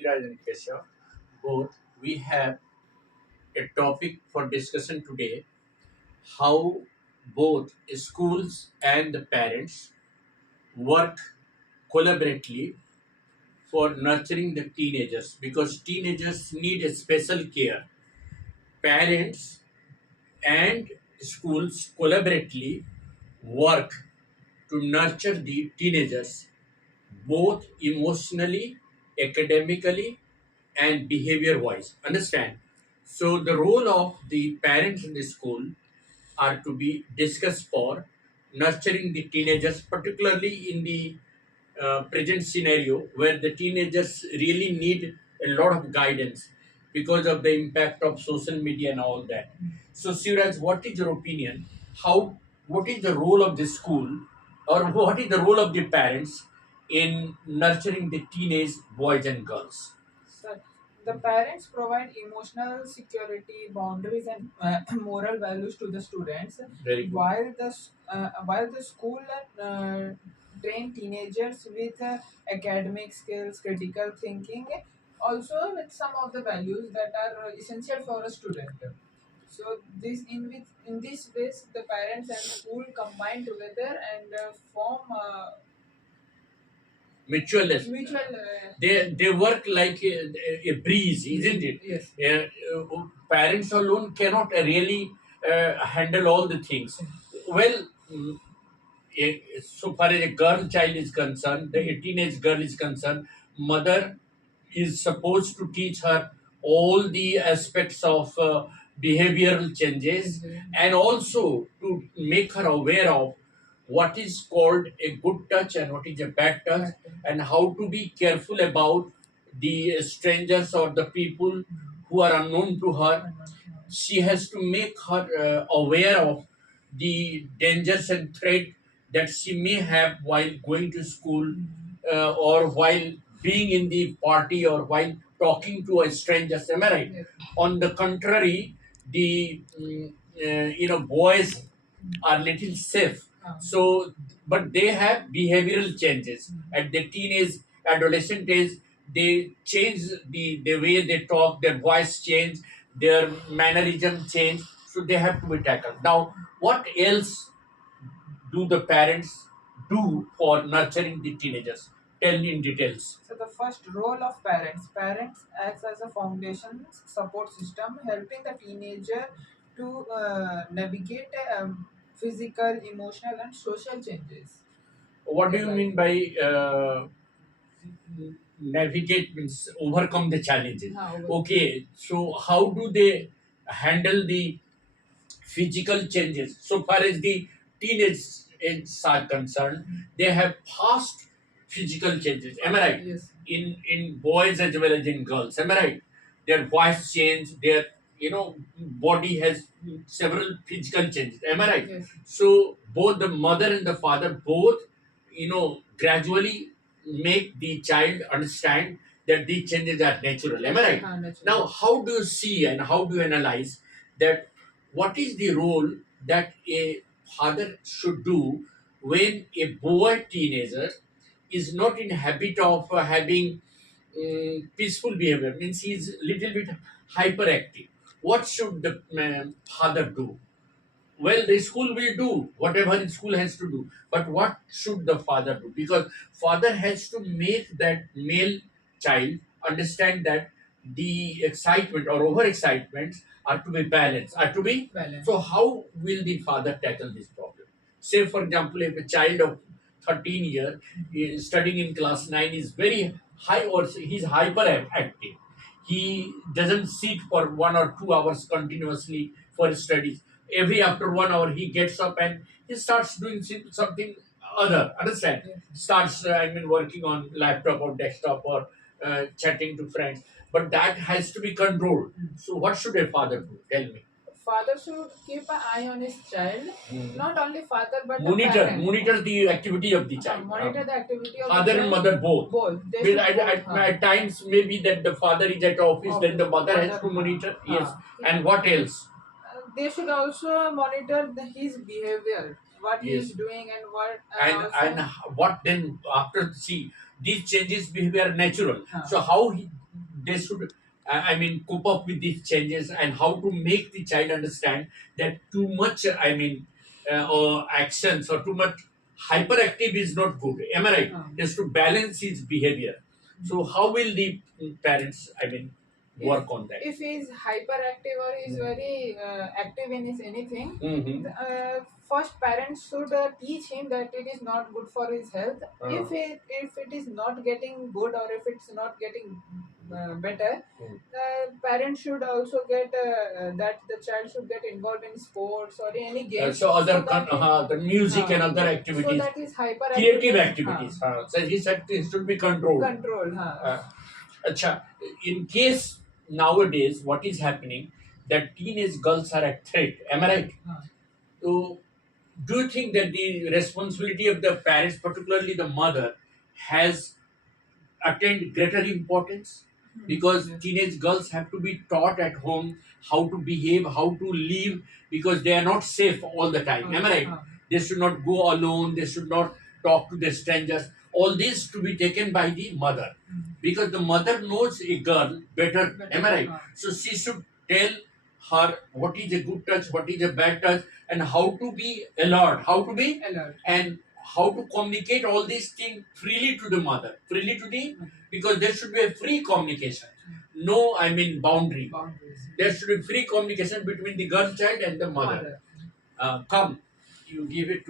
Dheeraj and Keshav, both, we have a topic for discussion today: how both schools and the parents work collaboratively for nurturing the teenagers, because teenagers need a special care. Parents and schools collaboratively work to nurture the teenagers both emotionally, academically, and behavior wise. Understand? So, the role of the parents in the school are to be discussed for nurturing the teenagers, particularly in the present scenario where the teenagers really need a lot of guidance because of the impact of social media and all that. So, Siraj, what is your opinion? How what is the role of the school, or what is the role of the parents in nurturing the teenage boys and girls? So the parents provide emotional security, boundaries, and moral values to the students, Very good. while the school train teenagers with academic skills, critical thinking, also with some of the values that are essential for a student. So in this ways, the parents and school combine together and form Mutualist. mutual. They work like a breeze, isn't it? Yes. Parents alone cannot really handle all the things. Well, so far as a girl child is concerned, the teenage girl is concerned, mother is supposed to teach her all the aspects of behavioral changes, and also to make her aware of what is called a good touch and what is a bad touch, and how to be careful about the strangers or the people who are unknown to her. She has to make her aware of the dangers and threat that she may have while going to school, or while being in the party, or while talking to a stranger. Am I right? Yes. On the contrary, the boys are little safe. So, but they have behavioral changes at the teenage, adolescent age. They change the way they talk, their voice change, their mannerism change. So they have to be tackled. Now, what else do the parents do for nurturing the teenagers? Tell me in details. So the first role of parents. Parents acts as a foundation support system, helping the teenager to navigate physical, emotional, and social changes in What do their you life. mean by navigate? Means overcome the challenges. Okay, so how do they handle the physical changes? So far as the teenage age are concerned, they have fast physical changes. Am I right? Yes. In boys as well as in girls. Am I right? Their voice change, their body has several physical changes. Am I right? Yes. So both the mother and the father both gradually make the child understand that these changes are natural. Am I right? Natural. Now, how do you see and how do you analyze that? What is the role that a father should do when a boy teenager is not in habit of having peaceful behavior? Means he is little bit hyperactive. What should the father do? Well, the school will do whatever the school has to do, but what should the father do? Because father has to make that male child understand that the excitement or over excitements are to be balanced, are to be Balance. so how will the father tackle this problem? Say for example, if a child of 13 years is studying in class 9 is very high, or he's hyperactive, he doesn't sit for 1 or 2 hours continuously for studies. Every after 1 hour he gets up and he starts doing something other. Understand? Yes. Starts working on laptop or desktop, or chatting to friends. But that has to be controlled. So what should a father do? Tell me. Father should keep an eye on his child. Not only father but the Monitor, parent. monitor the activity of the child. Monitor the activity of the Father and child. mother both. Both. They Well, should at times maybe that the father is at office, then the mother has to monitor. Yes. And what else? They should also monitor his behavior, what he Yes. is doing, and what And what then after? See, these changes behavior are natural. So how they should I mean cope up with these changes, and how to make the child understand that too much or actions or too much hyperactive is not good. Am I right? Just to balance his behavior. So how will the parents if work on that? if he's hyperactive or he's very active in his anything, Mm-hmm. first parents should teach him that it is not good for his health. If it is not getting good, or if it's not getting better, the parents should also get that the child should get involved in sports or any games, So other the music and other so activities, that his creative hyperactiveness activities. So he said it should be controlled. control. Acha, in case nowadays what is happening, that teenage girls are at threat. Am I right? So do you think that the responsibility of the parents, particularly the mother, has attained greater importance? Because Yes. teenage girls have to be taught at home how to behave, how to live, because they are not safe all the time. Am I right? They should not go alone, they should not talk to the strangers. All this to be taken by the mother, because the mother knows a girl better. Am I right? So she should tell her what is a good touch, what is a bad touch, and how to be alert, how to be Alert. and how to communicate all these things freely to the mother, freely to the, because there should be a free communication. No, boundary. Boundaries. There should be free communication between the girl child and the mother. Mother. Come, you give it to